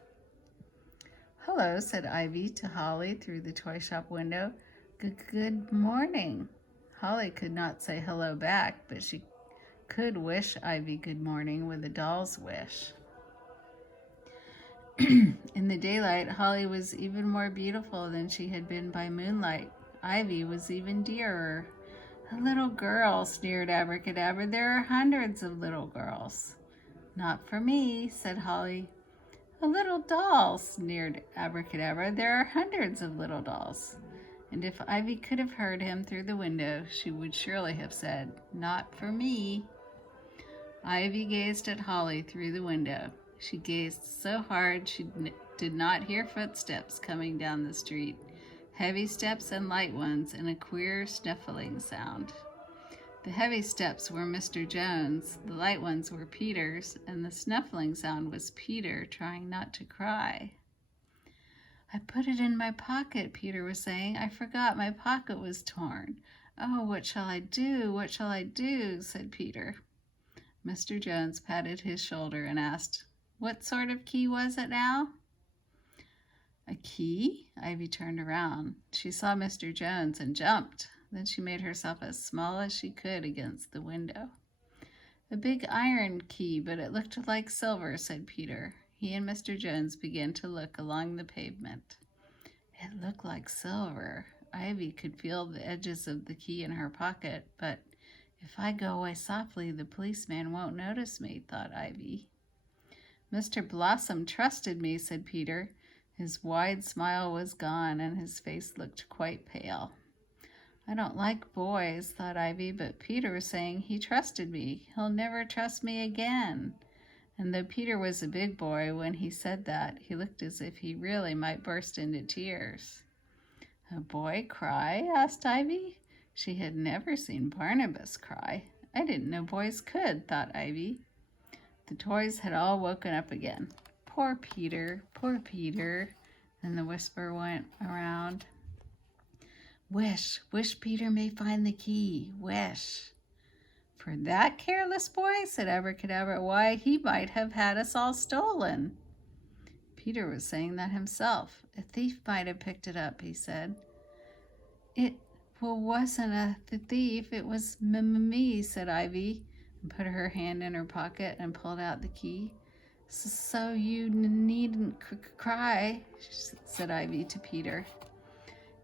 "Hello," said Ivy to Holly through the toy shop window. Good morning." Holly could not say hello back, but she could wish Ivy good morning with a doll's wish. In the daylight, Holly was even more beautiful than she had been by moonlight. Ivy was even dearer. "A little girl," sneered Abracadabra. "There are hundreds of little girls." "Not for me," said Holly. "A little doll," sneered Abracadabra. "There are hundreds of little dolls." And if Ivy could have heard him through the window, she would surely have said, "Not for me." Ivy gazed at Holly through the window. She gazed so hard she did not hear footsteps coming down the street, heavy steps and light ones, and a queer snuffling sound. The heavy steps were Mr. Jones, the light ones were Peter's, and the snuffling sound was Peter trying not to cry. "I put it in my pocket," Peter was saying. "I forgot my pocket was torn. Oh, what shall I do? What shall I do?" said Peter. Mr. Jones patted his shoulder and asked, "What sort of key was it now?" "A key?" Ivy turned around. She saw Mr. Jones and jumped. Then she made herself as small as she could against the window. "A big iron key, but it looked like silver," said Peter. He and Mr. Jones began to look along the pavement. It looked like silver. Ivy could feel the edges of the key in her pocket, but "If I go away softly, the policeman won't notice me," thought Ivy. "Mr. Blossom trusted me," said Peter. His wide smile was gone, and his face looked quite pale. "I don't like boys," thought Ivy, but Peter was saying he trusted me. He'll never trust me again. And though Peter was a big boy, when he said that, he looked as if he really might burst into tears. "A boy cry?" asked Ivy. She had never seen Barnabas cry. "I didn't know boys could," thought Ivy. The toys had all woken up again. "Poor Peter, poor Peter," and the whisper went around. "Wish Peter may find the key, wish." "For that careless boy?" said Abracadabra. "Why, he might have had us all stolen." Peter was saying that himself. "A thief might have picked it up," he said. "It wasn't a thief, it was me," said Ivy, and put her hand in her pocket and pulled out the key. "So you needn't cry," said Ivy to Peter.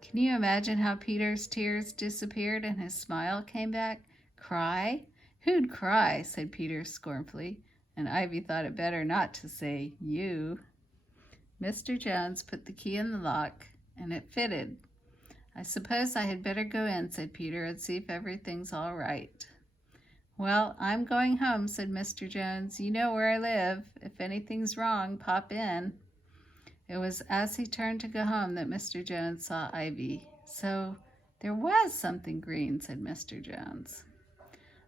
Can you imagine how Peter's tears disappeared and his smile came back? "Cry? Who'd cry?" said Peter scornfully, and Ivy thought it better not to say "you." Mr. Jones put the key in the lock, and it fitted. "I suppose I had better go in," said Peter, "and see if everything's all right." "Well, I'm going home," said Mr. Jones. "You know where I live. If anything's wrong, pop in." It was as he turned to go home that Mr. Jones saw Ivy. "So there was something green," said Mr. Jones.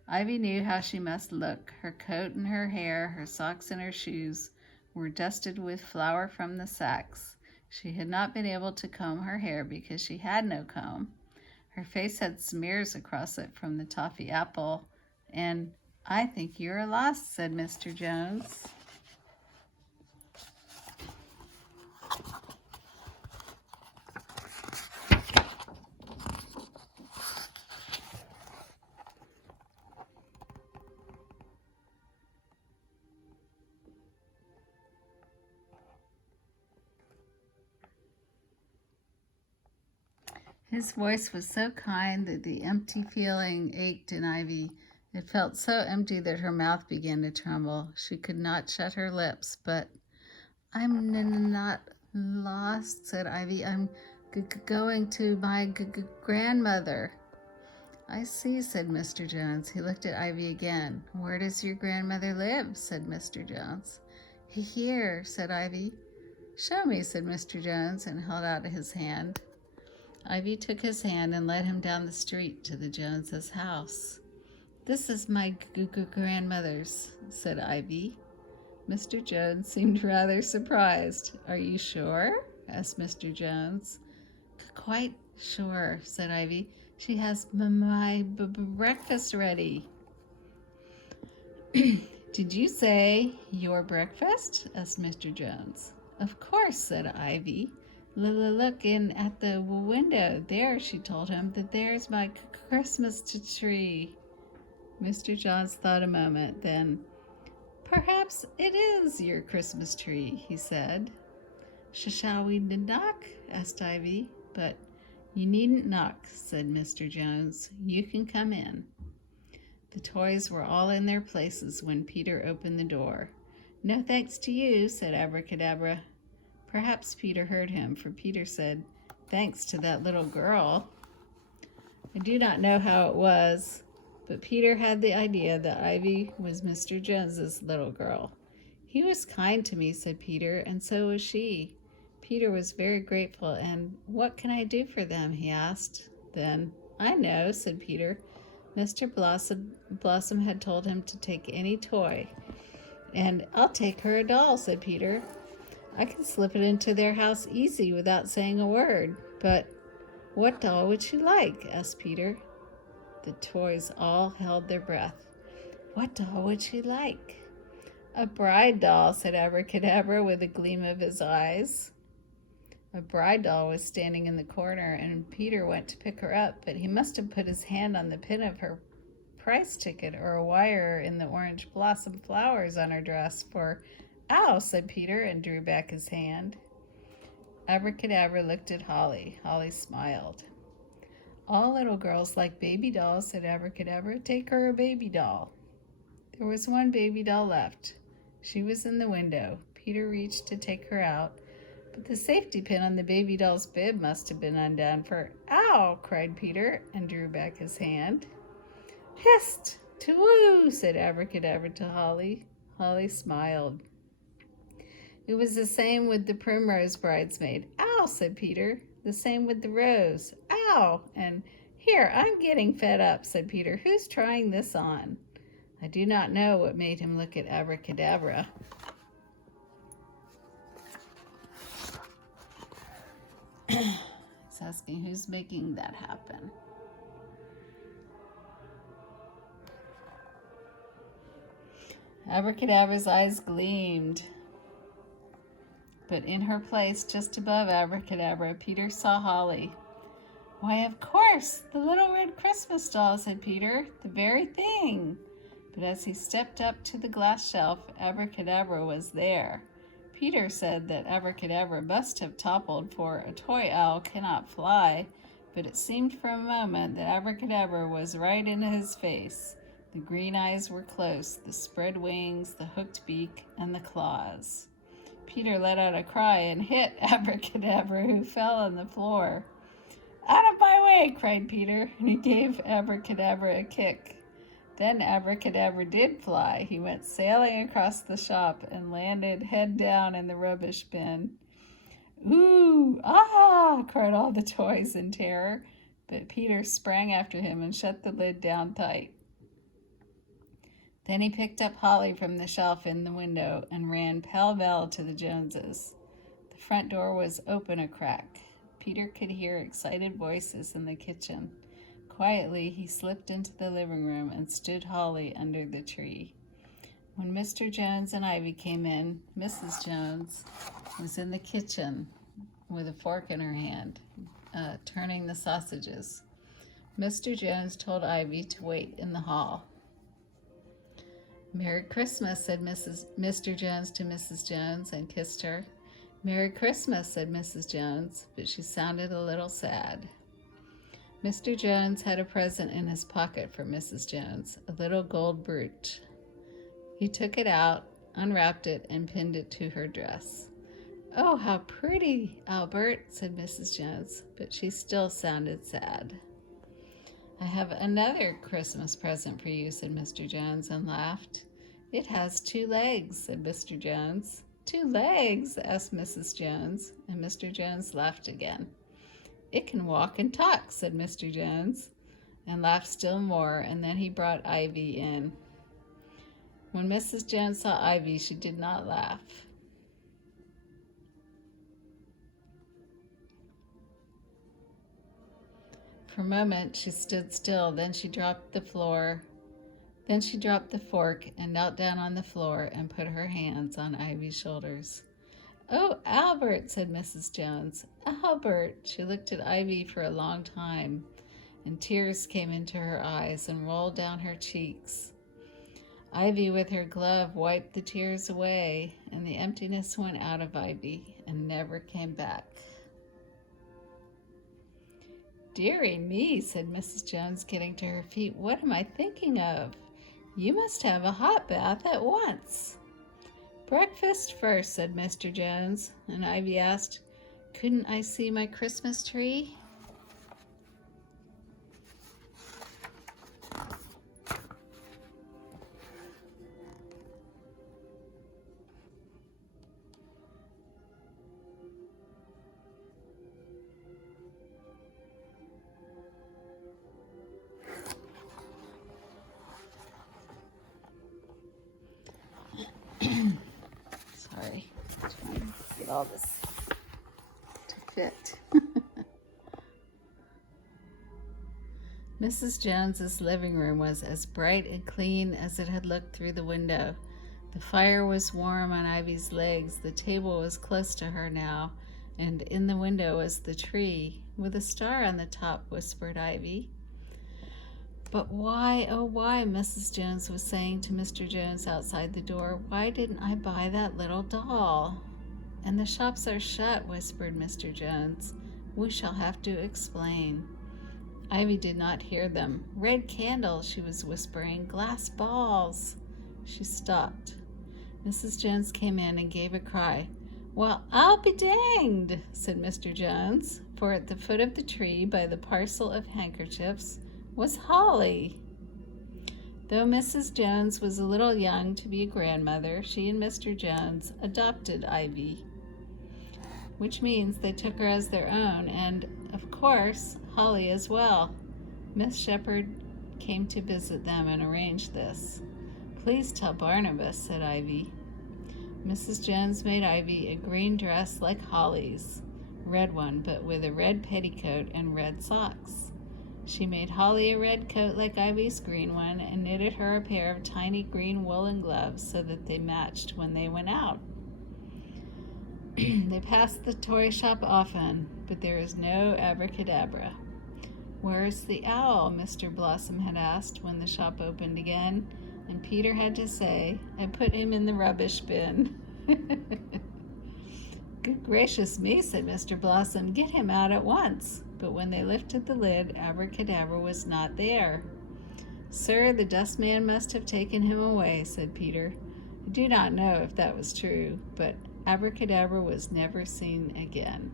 Ivy knew how she must look. Her coat and her hair, her socks and her shoes were dusted with flour from the sacks. She had not been able to comb her hair because she had no comb. Her face had smears across it from the toffee apple. And "I think you're lost," said Mr. Jones. His voice was so kind that the empty feeling ached in Ivy. It felt so empty that her mouth began to tremble. She could not shut her lips, but I'm not lost, said Ivy. I'm going to my grandmother. I see, said Mr. Jones. He looked at Ivy again. Where does your grandmother live? Said Mr. Jones. Here, said Ivy. Show me, said Mr. Jones, and held out his hand. Ivy took his hand and led him down the street to the Joneses' house. This is my grandmother's, said Ivy. Mr. Jones seemed rather surprised. Are you sure? Asked Mr. Jones. Quite sure, said Ivy. She has my breakfast ready. Did you say your breakfast? Asked Mr. Jones. Of course, said Ivy. Look in at the window. There, she told him, that there's my Christmas tree. Mr. Jones thought a moment, then, perhaps it is your Christmas tree, he said. Shall we knock? Asked Ivy. But you needn't knock, said Mr. Jones. You can come in. The toys were all in their places when Peter opened the door. No thanks to you, said Abracadabra. Perhaps Peter heard him, for Peter said, thanks to that little girl. I do not know how it was, but Peter had the idea that Ivy was Mr. Jones's little girl. He was kind to me, said Peter, and so was she. Peter was very grateful, and what can I do for them? He asked. Then, I know, said Peter. Mr. Blossom had told him to take any toy. And I'll take her a doll, said Peter. I can slip it into their house easy without saying a word. But what doll would she like? Asked Peter. The toys all held their breath. What doll would she like? A bride doll, said Abracadabra with a gleam of his eyes. A bride doll was standing in the corner, and Peter went to pick her up, but he must have put his hand on the pin of her price ticket or a wire in the orange blossom flowers on her dress, for ow, said Peter, and drew back his hand. Abracadabra looked at Holly. Holly smiled. All little girls like baby dolls, said Abracadabra. Take her a baby doll. There was one baby doll left. She was in the window. Peter reached to take her out, but the safety pin on the baby doll's bib must have been undone, for ow, cried Peter, and drew back his hand. Hist! To-woo, said Abracadabra to Holly. Holly smiled. It was the same with the primrose bridesmaid. Ow, said Peter. The same with the rose. Ow! And here, I'm getting fed up, said Peter. Who's trying this on? I do not know what made him look at Abracadabra. He's asking who's making that happen. Abracadabra's eyes gleamed. But in her place, just above Abracadabra, Peter saw Holly. Why, of course, the little red Christmas doll, said Peter, the very thing. But as he stepped up to the glass shelf, Abracadabra was there. Peter said that Abracadabra must have toppled, for a toy owl cannot fly, but it seemed for a moment that Abracadabra was right in his face. The green eyes were close, the spread wings, the hooked beak, and the claws. Peter let out a cry and hit Abracadabra, who fell on the floor. Out of my way, cried Peter, and he gave Abracadabra a kick. Then Abracadabra did fly. He went sailing across the shop and landed head down in the rubbish bin. Ooh, ah, cried all the toys in terror, but Peter sprang after him and shut the lid down tight. Then he picked up Holly from the shelf in the window and ran pell-mell to the Joneses. The front door was open a crack. Peter could hear excited voices in the kitchen. Quietly, he slipped into the living room and stood Holly under the tree. When Mr. Jones and Ivy came in, Mrs. Jones was in the kitchen with a fork in her hand, turning the sausages. Mr. Jones told Ivy to wait in the hall. Merry Christmas, said Mr. Jones to Mrs. Jones, and kissed her. Merry Christmas, said Mrs. Jones, but she sounded a little sad. Mr. Jones had a present in his pocket for Mrs. Jones, a little gold brooch. He took it out, unwrapped it, and pinned it to her dress. "Oh, how pretty, Albert," said Mrs. Jones, but she still sounded sad. "I have another Christmas present for you," said Mr. Jones, and laughed. "It has 2 legs," said Mr. Jones. "2 legs?" asked Mrs. Jones, and Mr. Jones laughed again. "It can walk and talk," said Mr. Jones, and laughed still more, and then he brought Ivy in. When Mrs. Jones saw Ivy, she did not laugh. For a moment she stood still, then she dropped the fork and knelt down on the floor and put her hands on Ivy's shoulders. "Oh, Albert," said Mrs. Jones. "Albert." She looked at Ivy for a long time, and tears came into her eyes and rolled down her cheeks. Ivy, with her glove, wiped the tears away, and the emptiness went out of Ivy and never came back. "Dearie me," said Mrs. Jones, getting to her feet. "What am I thinking of? You must have a hot bath at once." "Breakfast first," said Mr. Jones, and Ivy asked, "Couldn't I see my Christmas tree?" Sorry, I'm trying to get all this to fit. Mrs. Jones's living room was as bright and clean as it had looked through the window. The fire was warm on Ivy's legs, the table was close to her now, and in the window was the tree, with a star on the top, whispered Ivy. "But why, oh why," Mrs. Jones was saying to Mr. Jones outside the door, "why didn't I buy that little doll?" "And the shops are shut," whispered Mr. Jones. "We shall have to explain." Ivy did not hear them. "Red candles," she was whispering. "Glass balls." She stopped. Mrs. Jones came in and gave a cry. "Well, I'll be danged," said Mr. Jones, for at the foot of the tree, by the parcel of handkerchiefs, was Holly. Though Mrs. Jones was a little young to be a grandmother, she and Mr. Jones adopted Ivy, which means they took her as their own, and, of course, Holly as well. Miss Shepherd came to visit them and arrange this. "Please tell Barnabas," said Ivy. Mrs. Jones made Ivy a green dress like Holly's, red one, but with a red petticoat and red socks. She made Holly a red coat like Ivy's green one and knitted her a pair of tiny green woolen gloves so that they matched when they went out. They passed the toy shop often, but there was no abracadabra. "Where's the owl?" Mr. Blossom had asked when the shop opened again, and Peter had to say, "I put him in the rubbish bin." "Good gracious me," said Mr. Blossom, "get him out at once." But when they lifted the lid, Abracadabra was not there. "Sir, the dustman must have taken him away," said Peter. I do not know if that was true, but Abracadabra was never seen again.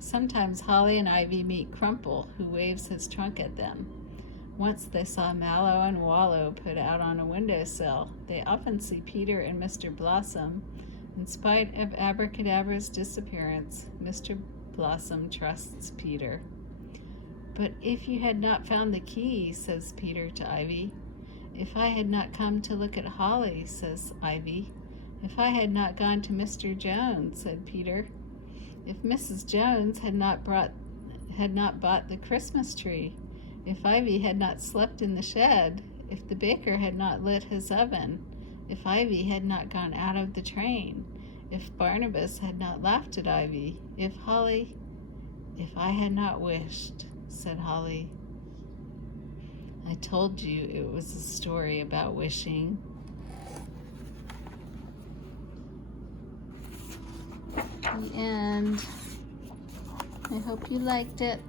Sometimes Holly and Ivy meet Crumple, who waves his trunk at them. Once they saw Mallow and Wallow put out on a windowsill. They often see Peter and Mr. Blossom. In spite of Abracadabra's disappearance, Mr. Blossom trusts Peter. "But if you had not found the key," says Peter to Ivy. "If I had not come to look at Holly," says Ivy. "If I had not gone to Mr. Jones," said Peter. "If Mrs. Jones had not bought the Christmas tree. If Ivy had not slept in the shed. If the baker had not lit his oven. If Ivy had not gone out of the train. If Barnabas had not laughed at Ivy. If I had not wished," said Holly. "I told you it was a story about wishing." The end. I hope you liked it.